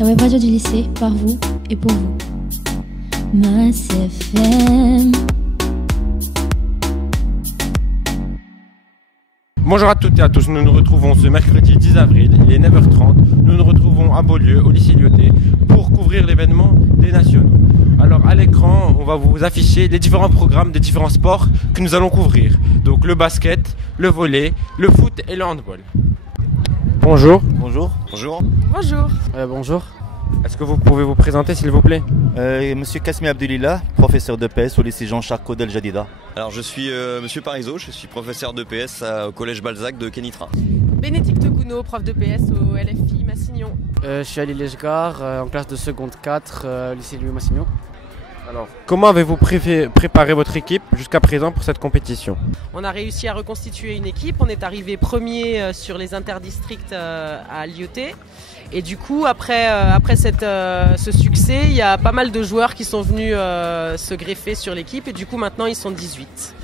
La web radio du lycée, par vous et pour vous. Mass FM. Bonjour à toutes et à tous, nous nous retrouvons ce mercredi 10 avril, il est 9h30. Nous nous retrouvons à Beaulieu, au lycée Lyoté, pour couvrir l'événement des nationaux. Alors à l'écran, on va vous afficher les différents programmes des différents sports que nous allons couvrir. Donc le basket, le volley, le foot et le handball. Bonjour. Bonjour. Bonjour. Bonjour. Bonjour. Est-ce que vous pouvez vous présenter s'il vous plaît? Monsieur Kasmi Abdelillah, professeur de PS au lycée Jean-Charles Caudel Jadida. Alors je suis Monsieur Parizeau, je suis professeur de PS au collège Balzac de Kenitra. Bénédicte Gounod, prof de PS au LFI Massignon. Je suis Ali Lejgar, en classe de seconde 4, lycée Louis Massignon. Alors, comment avez-vous préparé votre équipe jusqu'à présent pour cette compétition? On a réussi à reconstituer une équipe, on est arrivé premier sur les interdistricts à Lyoté. Et du coup, après ce succès, il y a pas mal de joueurs qui sont venus se greffer sur l'équipe et du coup maintenant ils sont 18.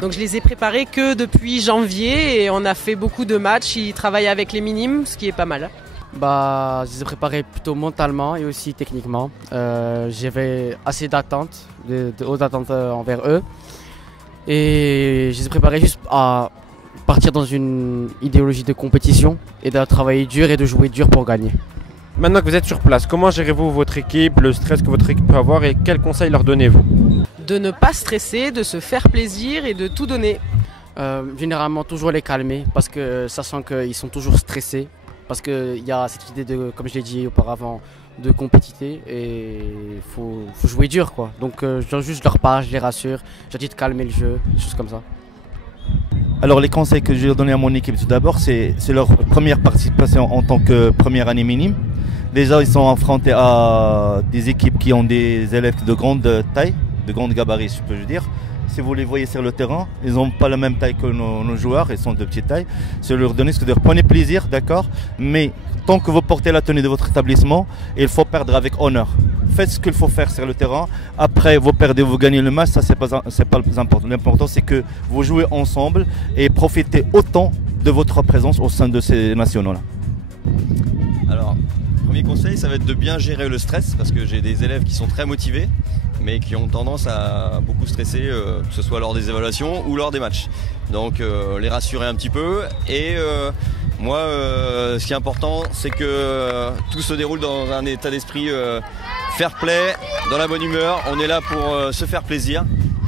Donc je les ai préparés que depuis janvier et on a fait beaucoup de matchs, ils travaillent avec les minimes, ce qui est pas mal. Je les ai préparés plutôt mentalement et aussi techniquement. J'avais assez d'attentes, de hautes attentes envers eux. Et je les ai préparés juste à partir dans une idéologie de compétition et de travailler dur et de jouer dur pour gagner. Maintenant que vous êtes sur place, comment gérez-vous votre équipe, le stress que votre équipe peut avoir et quels conseils leur donnez-vous? De ne pas stresser, de se faire plaisir et de tout donner. Généralement toujours les calmer parce que sachant qu'ils sont toujours stressés. Parce qu'il y a cette idée de, comme je l'ai dit auparavant, de compétitivité et il faut jouer dur quoi. Donc je leur parle, je les rassure, je leur dis de calmer le jeu, des choses comme ça. Alors les conseils que je vais donner à mon équipe tout d'abord, c'est leur première participation en tant que première année minime. Déjà ils sont affrontés à des équipes qui ont des élèves de grande taille, de grande gabarit je peux dire. Si vous les voyez sur le terrain, ils n'ont pas la même taille que nos joueurs, ils sont de petite taille. C'est leur donner ce que leur prenez plaisir, d'accord. Mais tant que vous portez la tenue de votre établissement, il faut perdre avec honneur. Faites ce qu'il faut faire sur le terrain. Après, vous perdez, vous gagnez le match, ça c'est pas le plus important. L'important c'est que vous jouez ensemble et profitez autant de votre présence au sein de ces nationaux-là. Alors, premier conseil, ça va être de bien gérer le stress parce que j'ai des élèves qui sont très motivés mais qui ont tendance à beaucoup stresser, que ce soit lors des évaluations ou lors des matchs. Donc les rassurer un petit peu et moi ce qui est important c'est que tout se déroule dans un état d'esprit fair play, dans la bonne humeur. On est là pour se faire plaisir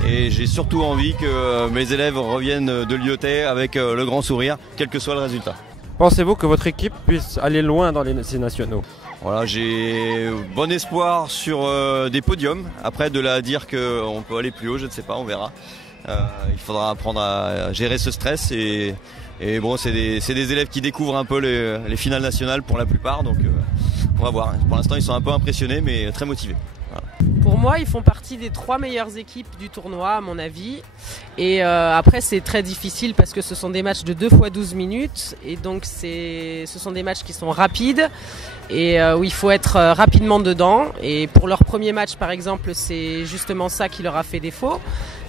et j'ai surtout envie que mes élèves reviennent de Lyoté avec le grand sourire, quel que soit le résultat. Pensez-vous que votre équipe puisse aller loin dans ces nationaux? Voilà, j'ai bon espoir sur des podiums. Après, de là à dire qu'on peut aller plus haut, je ne sais pas, on verra. Il faudra apprendre à gérer ce stress et bon, c'est des élèves qui découvrent un peu les finales nationales pour la plupart, donc on va voir. Pour l'instant, ils sont un peu impressionnés, mais très motivés. Voilà. Pour moi, ils font partie des 3 meilleures équipes du tournoi, à mon avis. Et après, c'est très difficile parce que ce sont des matchs de 2 fois 12 minutes. Et donc, ce sont des matchs qui sont rapides et où il faut être rapidement dedans. Et pour leur premier match, par exemple, c'est justement ça qui leur a fait défaut.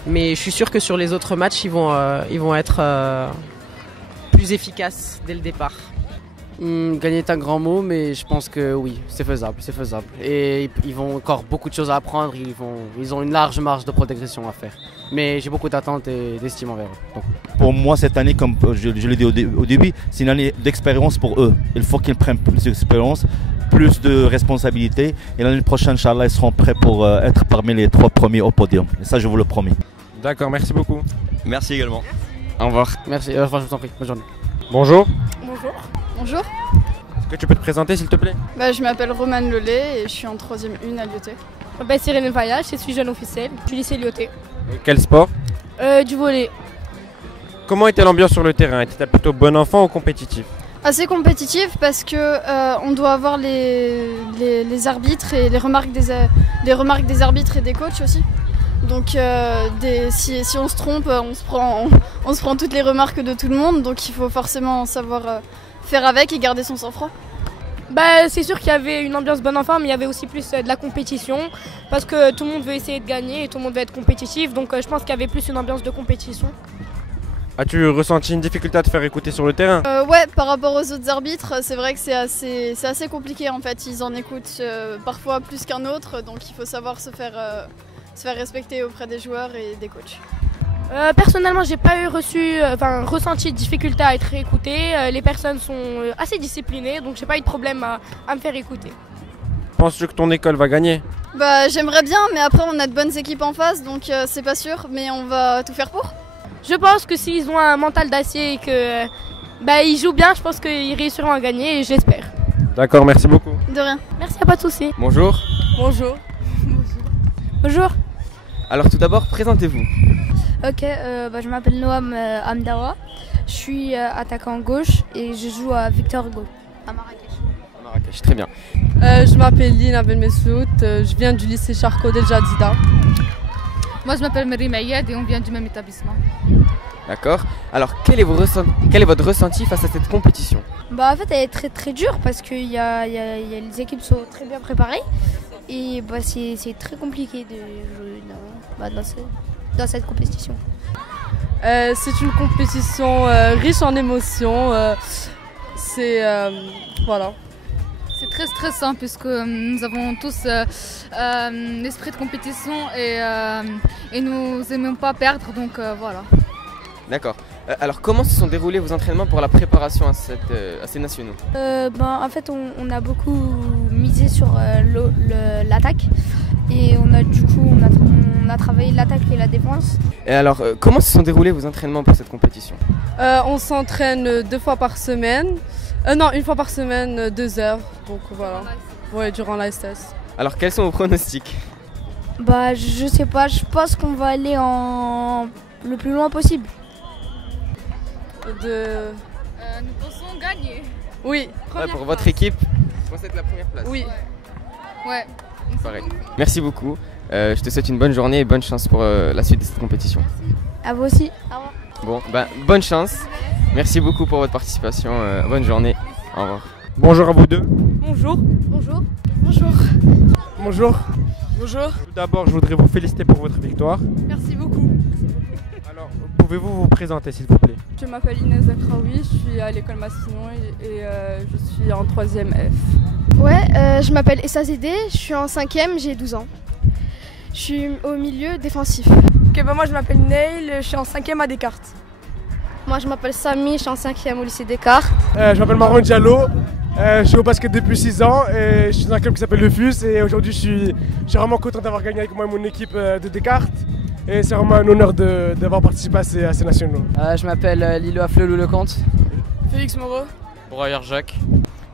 Mais je suis sûr que sur les autres matchs, ils vont être plus efficaces dès le départ. Gagner est un grand mot, mais je pense que oui, c'est faisable. Et ils vont encore beaucoup de choses à apprendre, ils ont une large marge de progression à faire. Mais j'ai beaucoup d'attentes et d'estime envers eux. Donc. Pour moi, cette année, comme je l'ai dit au début, c'est une année d'expérience pour eux. Il faut qu'ils prennent plus d'expérience, plus de responsabilités. Et l'année prochaine, Inch'Allah, ils seront prêts pour être parmi les 3 premiers au podium. Et ça, je vous le promets. D'accord, merci beaucoup. Merci également. Au revoir. Merci, je vous en prie. Bonne journée. Bonjour. Bonjour. Bonjour. Est-ce que tu peux te présenter s'il te plaît? Je m'appelle Romane Lelay et je suis en 3e 1 à Lyoté. Je m'appelle Cyril Vaillage, je suis jeune officiel du lycée Lyoté. Et quel sport? Du volley. Comment était l'ambiance sur le terrain? Était-elle plutôt bon enfant ou compétitif? Assez compétitif parce que on doit avoir les arbitres et les remarques des arbitres et des coachs aussi. Donc si on se trompe, on se prend toutes les remarques de tout le monde. Donc il faut forcément savoir faire avec et garder son sang-froid. C'est sûr qu'il y avait une ambiance bon enfant, mais il y avait aussi plus de la compétition parce que tout le monde veut essayer de gagner et tout le monde veut être compétitif. Donc je pense qu'il y avait plus une ambiance de compétition. As-tu ressenti une difficulté à te faire écouter sur le terrain? Ouais, par rapport aux autres arbitres, c'est vrai que c'est assez compliqué en fait. Ils en écoutent parfois plus qu'un autre, donc il faut savoir se faire respecter auprès des joueurs et des coachs. Personnellement, j'ai pas ressenti de difficulté à être écouté. Les personnes sont assez disciplinées, donc j'ai pas eu de problème à me faire écouter. Penses-tu que ton école va gagner? Bah j'aimerais bien, mais après on a de bonnes équipes en face, donc c'est pas sûr, mais on va tout faire pour. Je pense que s'ils ont un mental d'acier et que ils jouent bien, je pense qu'ils réussiront à gagner et j'espère. D'accord, merci beaucoup. De rien. Merci, pas de souci. Bonjour. Bonjour. Bonjour. Alors tout d'abord, présentez-vous. Ok, je m'appelle Noam Amdawa, je suis attaquant gauche et je joue à Victor Hugo, à Marrakech. À Marrakech, très bien. Je m'appelle Lina Abel Messoud, je viens du lycée Charcot del Jadida. Moi je m'appelle Marie Mayed et on vient du même établissement. D'accord. Alors quel est votre ressenti face à cette compétition? En fait elle est très très dure parce que les équipes sont très bien préparées et c'est très compliqué de jouer dans cette compétition. C'est une compétition riche en émotions. Voilà. C'est très stressant puisque nous avons tous l'esprit de compétition et nous n'aimons pas perdre, donc voilà. D'accord. Alors comment se sont déroulés vos entraînements pour la préparation à ces nationaux? En fait on a beaucoup misé sur l'attaque et on a travaillé l'attaque et la défense. Et alors comment se sont déroulés vos entraînements pour cette compétition? On s'entraîne 2 fois par semaine. Non, 1 fois par semaine, 2 heures. Donc voilà. Ouais, durant la STS. Alors quels sont vos pronostics? Je sais pas, je pense qu'on va aller le plus loin possible. Nous pensons gagner. Oui. Pour votre équipe, vous pensez être la première place? Oui. Ouais. Pareil. Merci beaucoup. Je te souhaite une bonne journée et bonne chance pour la suite de cette compétition. Merci. À vous aussi. Au revoir. Bon, bonne chance. Merci beaucoup pour votre participation. Bonne journée. Au revoir. Bonjour à vous deux. Bonjour. Bonjour. Bonjour. Bonjour. Bonjour. Tout d'abord, je voudrais vous féliciter pour votre victoire. Merci beaucoup. Alors, pouvez-vous vous présenter s'il vous plaît? Je m'appelle Inès Zatraoui, je suis à l'école Massinon et je suis en 3e F. Ouais, je m'appelle Essa Zédé, je suis en 5e, j'ai 12 ans. Je suis au milieu défensif. Ok, moi je m'appelle Neil, je suis en 5e à Descartes. Moi je m'appelle Samy, je suis en 5e au lycée Descartes. Je m'appelle Marwan Diallo, je suis au basket depuis 6 ans et je suis dans un club qui s'appelle le FUS et aujourd'hui je suis vraiment content d'avoir gagné avec moi et mon équipe de Descartes et c'est vraiment un honneur d'avoir participé à ces nationaux. Je m'appelle Lilo Afflelou-Lecomte. Félix Moreau. Broyeur Jacques.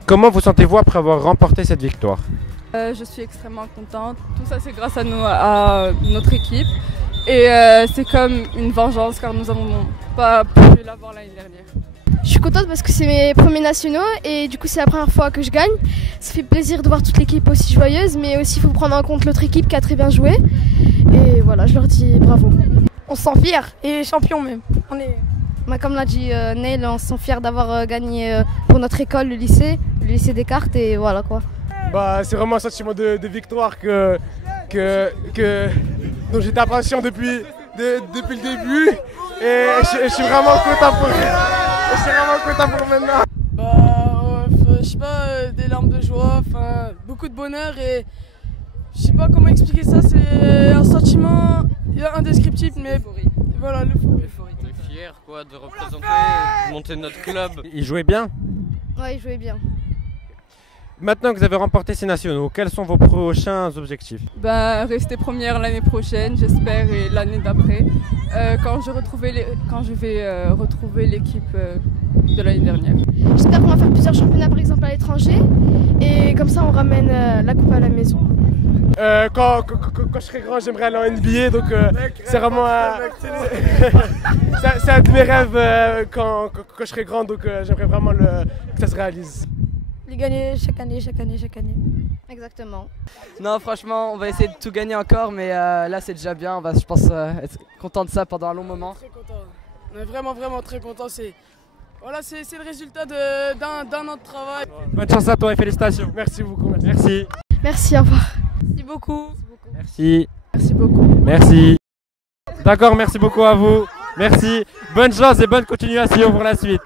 Comment vous sentez-vous après avoir remporté cette victoire? Je suis extrêmement contente. Tout ça c'est grâce à notre équipe et c'est comme une vengeance car nous n'avons pas pu l'avoir l'année dernière. Je suis contente parce que c'est mes premiers nationaux et du coup c'est la première fois que je gagne. Ça fait plaisir de voir toute l'équipe aussi joyeuse, mais aussi il faut prendre en compte l'autre équipe qui a très bien joué. Et voilà, je leur dis bravo. On se sent fiers et champions même. Comme l'a dit Neil, on se sent fiers d'avoir gagné pour notre école, le lycée Descartes et voilà quoi. C'est vraiment un sentiment de victoire dont j'étais impatient depuis le début et je suis vraiment content pour maintenant. Je sais pas, des larmes de joie, beaucoup de bonheur et je sais pas comment expliquer ça, c'est un sentiment indescriptible mais voilà, l'euphorie. On est fiers de représenter, de monter notre club. Il jouait bien? Ouais, il jouait bien. Maintenant que vous avez remporté ces nationaux, quels sont vos prochains objectifs? Rester première l'année prochaine, j'espère, et l'année d'après, quand je vais retrouver l'équipe de l'année dernière. J'espère qu'on va faire plusieurs championnats par exemple à l'étranger et comme ça on ramène la coupe à la maison. Quand je serai grand, j'aimerais aller en NBA, donc c'est vraiment c'est un de mes rêves quand je serai grand, donc j'aimerais vraiment que ça se réalise. Les gagner chaque année. Exactement. Non, franchement, on va essayer de tout gagner encore, mais là c'est déjà bien. On va, je pense, être content de ça pendant un long moment. Très content. On est vraiment très content. C'est le résultat d'un an de travail. Bonne chance à toi et félicitations. Merci beaucoup. Merci. Merci, au revoir. Merci beaucoup. Merci. Merci beaucoup. Merci. D'accord, merci beaucoup à vous. Merci. Bonne chance et bonne continuation pour la suite.